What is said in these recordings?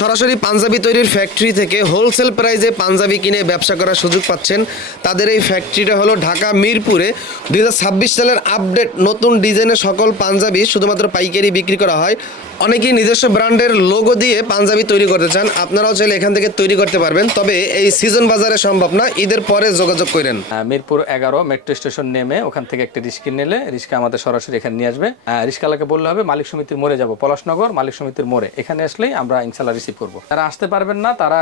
সরাসরি পাঞ্জাবি তৈরির ফ্যাক্টরি থেকে হোলসেল প্রাইজে পাঞ্জাবি কিনে ব্যবসা করার সুযোগ পাচ্ছেন। তাদের এই ফ্যাক্টরিটা হলো ঢাকা, মিরপুরে। দু হাজার ছাব্বিশ সালের আপডেট নতুন ডিজাইনের সকল পাঞ্জাবি শুধুমাত্র পাইকারি বিক্রি করা হয়। অনেকেই নিজস্ব ব্র্যান্ডের লোগো দিয়ে পাঞ্জাবি তৈরি করতে চান। আপনারাও চাইলে এখান থেকে তৈরি করতে পারবেন। তবে এই সিজন বাজারে সম্ভব না। ঈদের পরে যোগাযোগ করেন। মিরপুর এগারো মেট্রো স্টেশন নেমে ওখান থেকে একটা রিস্কি নিলে রিস্কা আমাদের সরাসরি এখানে নিয়ে আসবে। রিস্কালাকে বললে হবে, মালিক সমিতির মোড়ে যাব, পলাশনগর, মালিক সমিতির মোড়ে। এখানে আসলেই আমরা ইনশাল্লাহ রিসিভ করব। তারা আসতে পারবেন না, তারা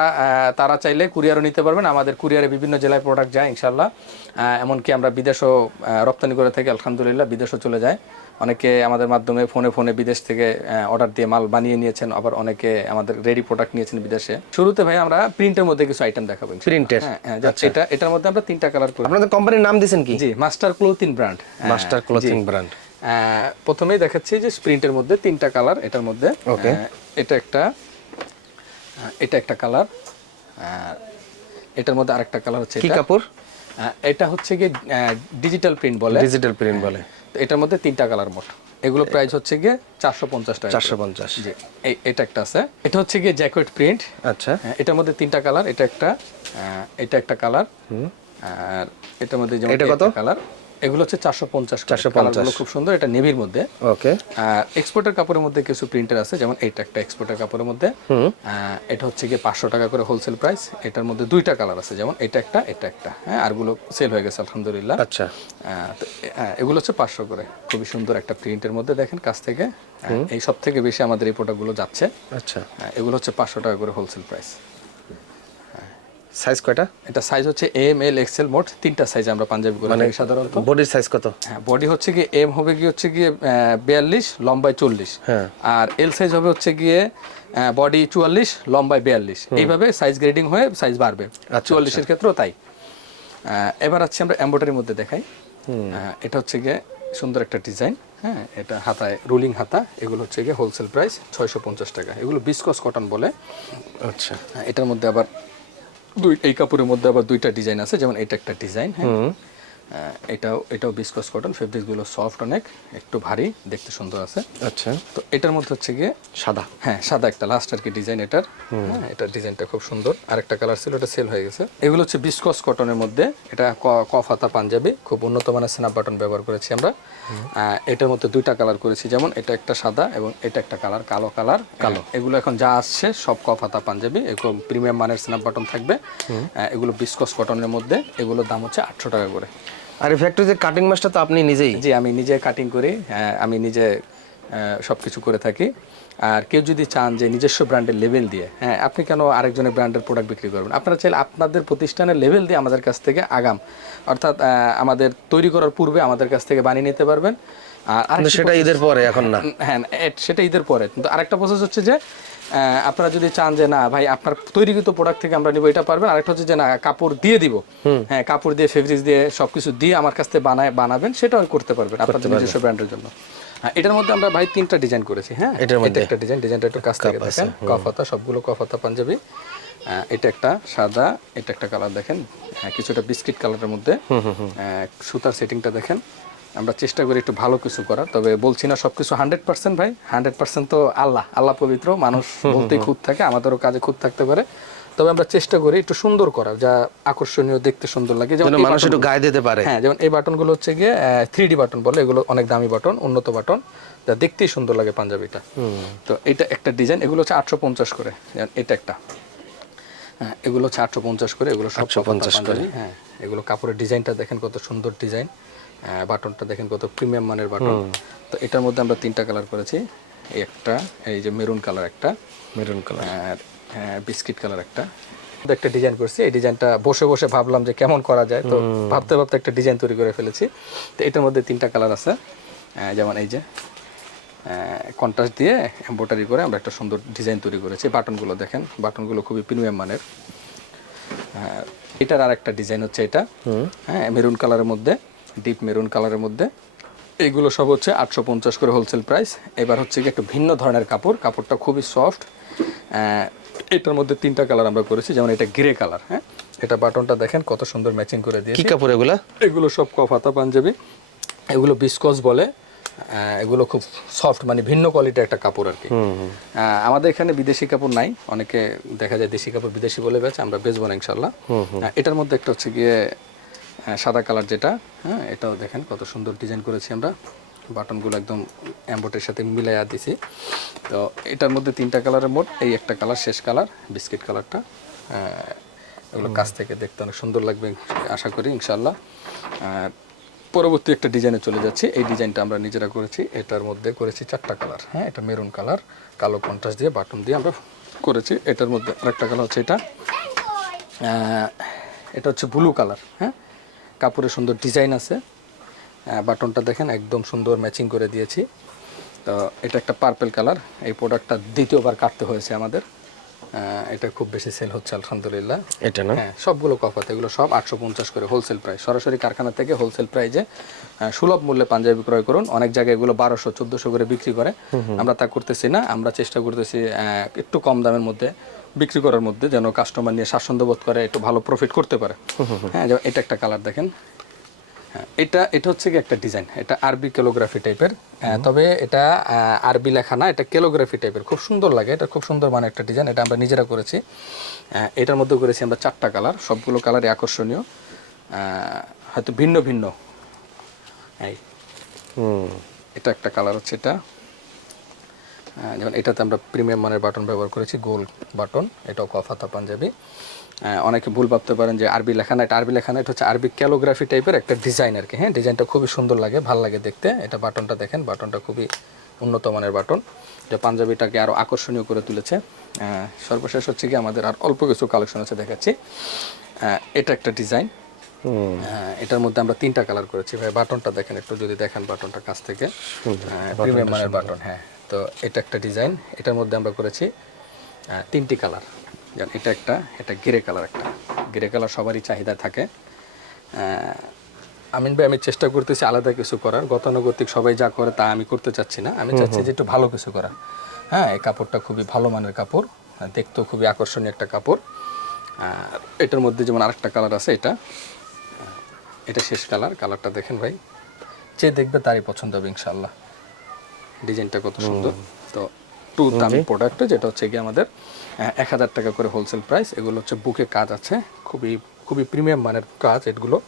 তারা চাইলে কুরিয়ারও নিতে পারবেন। আমাদের কুরিয়ারে বিভিন্ন জেলায় প্রোডাক্ট যায় ইনশাল্লাহ। এমনকি আমরা বিদেশও রপ্তানি করে থাকি, আলহামদুলিল্লাহ, বিদেশও চলে যায়। অনেকে আমাদের মাধ্যমে ফোনে ফোনে বিদেশ থেকে অর্ডার দিয়ে মাল বানিয়ে নিয়েছেন আবার অনেকে আমাদের রেডি প্রোডাক্ট নিয়েছেন বিদেশে। শুরুতে ভাই আমরা প্রিন্টের মধ্যে কিছু আইটেম দেখাবো প্রিন্টের হ্যাঁ হ্যাঁ এটা এটার মধ্যে আমরা তিনটা কালার করি আপনাদের কোম্পানির নাম দিয়েছেন কি? জি master clothing brand master clothing brand প্রথমেই দেখাচ্ছি যে স্প্রিন্টের মধ্যে তিনটা কালার এটার মধ্যে. আহ, এটা একটা এটা একটা কালার এটার মধ্যে আরেকটা কালার হচ্ছে কি এটা। কাপড়? এটা হচ্ছে গিয়ে ডিজিটাল প্রিন্ট বলে। ডিজিটাল প্রিন্ট বলে। তো এটার মধ্যে তিনটা কালার মোট। এগুলো প্রাইস হচ্ছে গিয়ে চারশো পঞ্চাশ টাকা চারশো পঞ্চাশ। জি এই এটা একটা আছে। এটা হচ্ছে গিয়ে জ্যাকেট প্রিন্ট আচ্ছা। হ্যাঁ, এটার মধ্যে তিনটা কালার এটা একটা আহ, এটা একটা কালার আর এটার মধ্যে যেমন এটা কত? কালার এগুলো হচ্ছে চারশো পঞ্চাশ 450 কালারগুলো খুব সুন্দর এটা নেভির মধ্যে। ওকে। আর এক্সপোর্টের কাপড়ের মধ্যে কিছু প্রিন্টার আছে যেমন এইটা একটা এক্সপোর্টের কাপড়ের মধ্যে। এটা হচ্ছে গিয়ে পাঁচশো টাকা করে হোলসেল প্রাইস এটার মধ্যে দুইটা কালার আছে যেমন এটা একটা এটা একটা। হ্যাঁ আরগুলো সেল হয়ে গেছে আলহামদুলিল্লাহ। আচ্ছা। এগুলো হচ্ছে পাঁচশো করে। খুবই সুন্দর একটা প্রিন্টের মধ্যে দেখেন কাছ থেকে। এই সব থেকে বেশি আমাদের এই প্রোডাক্টগুলো যাচ্ছে। আচ্ছা। এগুলো হচ্ছে পাঁচশো টাকা করে হোলসেল প্রাইস সাইজ কয়টা? এটা সাইজ হচ্ছে এম এল এক্সেল মোট তিনটা সাইজ আমরা পাঞ্জাবি করে থাকি সাধারণত। বডির সাইজ কত? হ্যাঁ বডি হচ্ছে গিয়ে এম হবে গিয়ে হচ্ছে গিয়ে বিয়াল্লিশ লম্বায় চল্লিশ। হ্যাঁ। আর এল সাইজ হবে হচ্ছে গিয়ে বডি চুয়াল্লিশ লম্বায় বিয়াল্লিশ। এইভাবে সাইজ গ্রেডিং হয়ে সাইজ বাড়বে। আচ্ছা, চুয়াল্লিশের ক্ষেত্রেও তাই। এবার হচ্ছে আমরা এম্ব্রয়ডারির মধ্যে দেখাই। এটা হচ্ছে গিয়ে সুন্দর একটা ডিজাইন হ্যাঁ এটা হাতায় রুলিং হাতা এগুলো হচ্ছে গিয়ে হোলসেল প্রাইস ছয়শো পঞ্চাশ টাকা। এগুলো বিসকস কটন বলে। আচ্ছা। হ্যাঁ, এটার মধ্যে আবার দুই এই কাপড়ের মধ্যে আবার দুইটা ডিজাইন আছে যেমন এটা একটা ডিজাইন হ্যাঁ? এটাও এটাও বিসকস কটন ফেব্রিকগুলো সফট অনেক একটু ভারী দেখতে সুন্দর আছে। আচ্ছা। তো এটার মধ্যে হচ্ছে গিয়ে সাদা? হ্যাঁ সাদা একটা লাস্ট আর কি ডিজাইন এটার। হ্যাঁ এটার ডিজাইনটা খুব সুন্দর। আরেকটা কালার ছিল এটা সেল হয়ে গেছে। এগুলো হচ্ছে বিসকস কটনের মধ্যে এটা কফ হাতা পাঞ্জাবি খুব উন্নত মানের স্ন্যাপ বাটন ব্যবহার করেছি আমরা। এটার মধ্যে দুইটা কালার করেছি যেমন এটা একটা সাদা এবং এটা একটা কালার কালো কালার কালো। এগুলো এখন যা আসছে সব কফ হাতা পাঞ্জাবি এগুলো প্রিমিয়াম মানের স্ন্যাপ বাটন থাকবে। এগুলো বিসকস কটনের মধ্যে এগুলোর দাম হচ্ছে আটশো টাকা করে। আর এই ফ্যাক্টরিতে কাটিং মাছটা তো আপনি নিজেই? জি আমি নিজে কাটিং করি আমি নিজে সব কিছু করে থাকি। আর কেউ যদি চান যে নিজস্ব ব্র্যান্ডের লেভেল দিয়ে হ্যাঁ আপনি কেন আরেকজনের ব্র্যান্ডের প্রোডাক্ট বিক্রি করবেন? আপনারা চাইলে আপনাদের প্রতিষ্ঠানের লেভেল দিয়ে আমাদের কাছ থেকে আগাম অর্থাৎ আমাদের তৈরি করার পূর্বে আমাদের কাছ থেকে বানিয়ে নিতে পারবেন। আর সেটা ঈদের পরে এখন না। হ্যাঁ সেটা ঈদের পরে। কিন্তু আরেকটা প্রসেস হচ্ছে যে আপনারা যদি চান যে না ভাই আপনার তৈরিকৃত প্রোডাক্ট থেকে আমরা নিব এটা পারবেন। আরেকটা হচ্ছে যে না কাপড় দিয়ে দিব। হ্যাঁ কাপড় দিয়ে ফেব্রিক্স দিয়ে সবকিছু দিয়ে আমার কাছ থেকে বানায় বানাবেন সেটাও করতে পারবেন আপনাদের নিজস্ব ব্র্যান্ডের জন্য। হ্যাঁ এটার মধ্যে আমরা ভাই তিনটা ডিজাইন করেছি হ্যাঁ? এটার মধ্যে? একটা ডিজাইন ডিজাইনটা একটু কাছ থেকে দেখেন। কফাতা সবগুলো কফাতা পাঞ্জাবি। এটা একটা সাদা এটা একটা কালার দেখেন। হ্যাঁ, কিছুটা বিস্কিট কালারের মধ্যে। সুতার সেটিংটা দেখেন। আমরা চেষ্টা করি একটু ভালো কিছু করার তবে বলছি না সবকিছু হান্ড্রেড পার্সেন্ট ভাই হান্ড্রেড পার্সেন্ট তো আল্লাহ আল্লাহ পবিত্র মানুষ বলতেই খুঁত থাকে আমাদেরও কাজে খুঁত থাকতে পারে। তবে আমরা চেষ্টা করি একটু সুন্দর করার যা আকর্ষণীয় দেখতে সুন্দর লাগে। যেমন মানুষ একটু গায়ে দিতে পারে। হ্যাঁ যেমন এই বাটনগুলো হচ্ছে গিয়ে থ্রি ডি বাটন বলে এগুলো অনেক দামি বাটন উন্নত বাটন যা দেখতেই সুন্দর লাগে পাঞ্জাবিটা। তো এটা একটা ডিজাইন এগুলো হচ্ছে আটশো পঞ্চাশ করে এটা একটা। হ্যাঁ এগুলো হচ্ছে আটশো পঞ্চাশ করে এগুলো সব 850 পাঞ্জাবি হ্যাঁ এগুলো কাপড়ের ডিজাইনটা দেখেন কত সুন্দর ডিজাইন বাটনটা দেখেন কত প্রিমিয়াম মানের বাটন। তো এটার মধ্যে আমরা তিনটা কালার করেছি। একটা এই যে মেরুন কালার একটা। মেরুন কালার আর বিস্কিট কালার একটা। একটা ডিজাইন করছি। এই ডিজাইনটা বসে বসে ভাবলাম যে কেমন করা যায়। তো ভাবতে ভাবতে একটা ডিজাইন তৈরি করে ফেলেছি। তো এটার মধ্যে তিনটা কালার আছে। যেমন এই যে কন্ট্রাস্ট দিয়ে এম্ব্রয়ডারি করে আমরা একটা সুন্দর ডিজাইন তৈরি করেছি। বাটনগুলো দেখেন বাটনগুলো খুবই প্রিমিয়াম মানের। এটার আর একটা ডিজাইন হচ্ছে এটা। হ্যাঁ মেরুন কালারের মধ্যে। ডিপ মেরুন কালারের মধ্যে। এইগুলো সব হচ্ছে আটশো পঞ্চাশ করে হোলসেল প্রাইস এবার হচ্ছে কি একটু ভিন্ন ধরনের কাপড়। কাপড়টা খুবই সফট এটার মধ্যে তিনটা কালার আমরা করেছি যেমন এটা গ্রে কালার হ্যাঁ? এটা বাটনটা দেখেন কত সুন্দর ম্যাচিং করে কি দিয়েছি কাপড় এগুলা? এগুলো সব কফাতা পাঞ্জাবি। এগুলো বিসকস বলে। এগুলো খুব সফট মানে ভিন্ন কোয়ালিটির একটা কাপড় আর কি। আমাদের এখানে বিদেশি কাপড় নাই। অনেকে দেখা যায় দেশি কাপড় বিদেশি বলে বেচ আমরা বেচবো না ইনশাল্লাহ এটার মধ্যে একটা হচ্ছে গিয়ে আহ, সাদা কালার যেটা হ্যাঁ এটাও দেখেন কত সুন্দর ডিজাইন করেছি আমরা। বাটনগুলো একদম অ্যাম্বোটের সাথে মিলাইয়া দিছি। তো এটার মধ্যে তিনটা কালারের মোট এই একটা কালার শেষ কালার বিস্কিট কালারটা। এগুলো কাছ থেকে দেখতে অনেক সুন্দর লাগবে আশা করি ইনশাল্লাহ আর পরবর্তী একটা ডিজাইনে চলে যাচ্ছি। এই ডিজাইনটা আমরা নিজেরা করেছি। এটার মধ্যে করেছি চারটা কালার হ্যাঁ এটা মেরুন কালার কালো কন্ট্রাস্ট দিয়ে বাটন দিয়ে আমরা করেছি। এটার মধ্যে আরেকটা কালার হচ্ছে এটা। এটা হচ্ছে ব্লু কালার হ্যাঁ কাপড়ে সুন্দর ডিজাইন আছে। বাটনটা দেখেন, একদম সুন্দর ম্যাচিং করে দিয়েছি। তো এটা একটা পার্পেল কালার, এই প্রোডাক্টটা দ্বিতীয়বার কাটতে হয়েছে আমাদের। এটা খুব বেশি সেল হচ্ছে আলহামদুলিল্লাহ। এটা না? হ্যাঁ সবগুলো কফাতে এগুলো সব আটশো পঞ্চাশ করে হোলসেল প্রাইস সরাসরি কারখানা থেকে হোলসেল প্রাইজে সুলভ মূল্যে পাঞ্জাবি বিক্রয় করুন। অনেক জায়গায় এগুলো বারোশো চোদ্দোশো করে বিক্রি করে। আমরা তা করতেছি না আমরা চেষ্টা করতেছি একটু কম দামের মধ্যে বিক্রি করার মধ্যে যেন কাস্টমার নিয়ে স্বাচ্ছন্দ্য বোধ করে একটু ভালো প্রফিট করতে পারে। হ্যাঁ এটা একটা কালার দেখেন। এটা এটা হচ্ছে কি একটা ডিজাইন এটা আরবি ক্যালোগ্রাফি টাইপের তবে এটা আরবি লেখা না এটা ক্যালোগ্রাফি টাইপের খুব সুন্দর লাগে এটা খুব সুন্দর মানে একটা ডিজাইন এটা আমরা নিজেরা করেছি। এটার মধ্যে করেছি আমরা চারটা কালার সবগুলো কালারই আকর্ষণীয়। হয়তো ভিন্ন ভিন্ন। এই। এটা একটা কালার হচ্ছে এটা। যেমন এটাতে আমরা প্রিমিয়াম মানের বাটন ব্যবহার করেছি গোল বাটন এটাও কফাতা পাঞ্জাবি। অনেকে ভুল ভাবতে পারেন যে আরবি লেখা না এটা আরবি লেখা না এটা হচ্ছে আরবি ক্যালোগ্রাফি টাইপের একটা ডিজাইন আর কি হ্যাঁ ডিজাইনটা খুবই সুন্দর লাগে ভালো লাগে দেখতে। এটা বাটনটা দেখেন বাটনটা খুবই উন্নত মানের বাটন যে পাঞ্জাবিটাকে আরও আকর্ষণীয় করে তুলেছে। সর্বশেষ হচ্ছে কি আমাদের আর অল্প কিছু কালেকশন আছে দেখাচ্ছি। এটা একটা ডিজাইন হ্যাঁ, এটার মধ্যে আমরা তিনটা কালার করেছি। ভাই বাটনটা দেখেন একটু যদি দেখেন বাটনটা কাছ থেকে। প্রিমিয়াম মানের বাটন হ্যাঁ। তো এটা একটা ডিজাইন এটার মধ্যে আমরা করেছি তিনটি কালার এটা একটা এটা গ্রে কালার একটা। গ্রে কালার সবারই চাহিদা থাকে। আমিন ভাই আমি চেষ্টা করতেছি আলাদা কিছু করার। গতানুগতিক সবাই যা করে তা আমি করতে চাচ্ছি না। আমি চাচ্ছি যে একটু ভালো কিছু করা। হ্যাঁ এই কাপড়টা খুবই ভালো মানের কাপড়। দেখতেও খুবই আকর্ষণীয় একটা কাপড়। আর এটার মধ্যে যেমন আরেকটা কালার আছে এটা। এটা শেষ কালার কালারটা দেখেন ভাই। যে দেখবে তারই পছন্দ হবে ইনশাল্লাহ ডিজাইনটা কত সুন্দর। তো টু দামি প্রোডাক্ট যেটা হচ্ছে গিয়ে আমাদের এক হাজার টাকা করে হোলসেল প্রাইস এগুলো হচ্ছে বুকে কাজ আছে খুবই খুবই প্রিমিয়াম মানের কাজ এগুলো।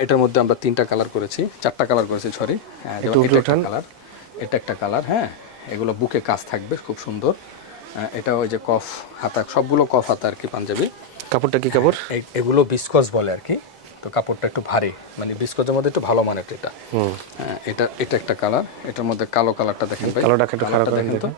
এটার মধ্যে আমরা তিনটা কালার করেছি চারটা কালার করেছি সরি কালার এটা একটা কালার হ্যাঁ। এগুলো বুকে কাজ থাকবে খুব সুন্দর। এটা ওই যে কফ হাতা সবগুলো কফ হাতা আর কি পাঞ্জাবি। কাপড়টা কি কাপড়? এ- এগুলো বিস্কস বলে আর কি। তো কাপড়টা একটু ভারী মানে বিস্কসের মধ্যে একটু ভালো মানের এটা। হ্যাঁ, এটা এটা একটা কালার এটার মধ্যে কালো কালারটা দেখেন ভাই। কালোটাকে একটু খারাপ দেখেন তো?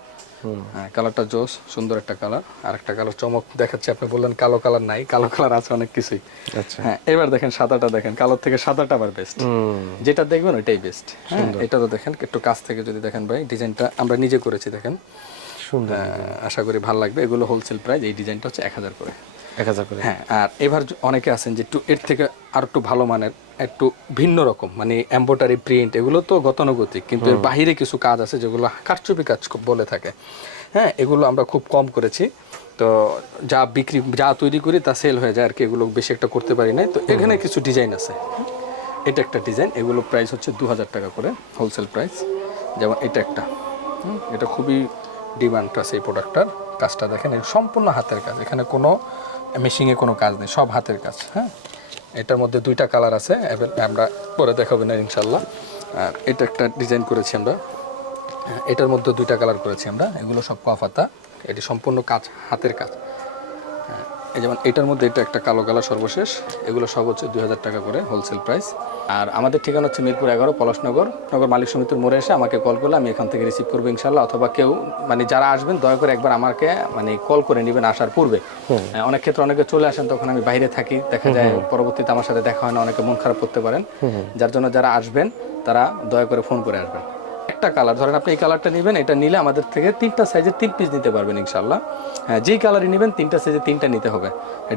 হ্যাঁ কালারটা জোস সুন্দর একটা কালার আর একটা কালার চমক দেখাচ্ছে আপনি বললেন কালো কালার নাই কালো কালার আছে অনেক কিছুই। আচ্ছা। হ্যাঁ এবার দেখেন সাদাটা দেখেন কালোর থেকে সাদাটা আবার বেস্ট হুম। যেটা দেখবেন ওইটাই বেস্ট হ্যাঁ এটা তো দেখেন একটু কাছ থেকে যদি দেখেন ভাই ডিজাইনটা আমরা নিজে করেছি দেখেন। সুন্দর আশা করি ভালো লাগবে। এগুলো হোলসেল প্রাইস এই ডিজাইনটা হচ্ছে এক হাজার করে। এক হাজার করে। হ্যাঁ আর এবার অনেকে আছেন যে একটু এর থেকে আর একটু ভালো মানের একটু ভিন্ন রকম মানে এম্বোটারি প্রিন্ট এগুলো তো গতানুগতিক কিন্তু এর বাহিরে কিছু কাজ আছে যেগুলো কারচুপি কাজ বলে থাকে। হ্যাঁ এগুলো আমরা খুব কম করেছি। তো যা বিক্রি যা তৈরি করি তা সেল হয়ে যায় আর কি এগুলো বেশি একটা করতে পারি না তো এখানে কিছু ডিজাইন আছে। এটা একটা ডিজাইন এগুলো প্রাইস হচ্ছে দু হাজার টাকা করে হোলসেল প্রাইস যেমন এটা একটা। এটা খুবই ডিমান্ড আছে এই প্রোডাক্টটার কাজটা দেখেন সম্পূর্ণ হাতের কাজ। এখানে কোনো মেশিংয়ে কোনো কাজ নেই, সব হাতের কাজ হ্যাঁ? এটার মধ্যে দুইটা কালার আছে আমরা পরে দেখাবো না ইনশাল্লাহ এটা একটা ডিজাইন করেছি আমরা। এটার মধ্যে দুইটা কালার করেছি আমরা, এগুলো সব কফাতা, এটি সম্পূর্ণ কাজ, হাতের কাজ। এই যেমন এটার মধ্যে এটা একটা কালো কালার সর্বশেষ। এগুলো সব হচ্ছে দুই হাজার টাকা করে হোলসেল প্রাইস আর আমাদের ঠিকানা হচ্ছে মিরপুর এগারো পলাশনগর। নগর মালিক সমিতির মোড়ে এসে আমাকে কল করলে আমি এখান থেকে রিসিভ করব ইনশাল্লাহ অথবা কেউ মানে যারা আসবেন দয়া করে একবার আমাকে মানে কল করে নেবেন আসার পূর্বে। হ্যাঁ, অনেক ক্ষেত্রে অনেকে চলে আসেন তখন আমি বাইরে থাকি। দেখা যায় পরবর্তীতে আমার সাথে দেখা হয় না অনেকে মন খারাপ করতে পারেন। যার জন্য যারা আসবেন তারা দয়া করে ফোন করে আসবেন। একটা কালার ধরেন আপনি এই কালারটা নেবেন এটা নিলে আমাদের থেকে তিনটা সাইজের তিন পিস নিতে পারবেন ইনশাল্লাহ হ্যাঁ যেই কালারই নেবেন তিনটা সাইজের তিনটা নিতে হবে।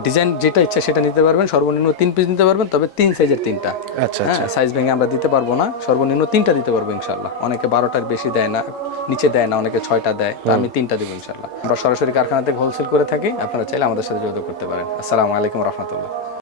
ডিজাইন যেটা ইচ্ছা সেটা নিতে পারবেন সর্বনিম্ন তিন পিস নিতে পারবেন তবে তিন সাইজের তিনটা। আচ্ছা হ্যাঁ সাইজ ভেঙে আমরা দিতে পারব না সর্বনিম্ন তিনটা দিতে পারব ইনশাল্লাহ অনেকে বারোটার বেশি দেয় না নিচে দেয় না অনেকে ছয়টা দেয় তা আমি তিনটা দেবো ইনশাল্লাহ আমরা সরাসরি কারখানা থেকে হোলসেল করে থাকি আপনারা চাইলে আমাদের সাথে যোগাযোগ করতে পারেন। আসসালামু আলাইকুম রহমতুল্লাহ।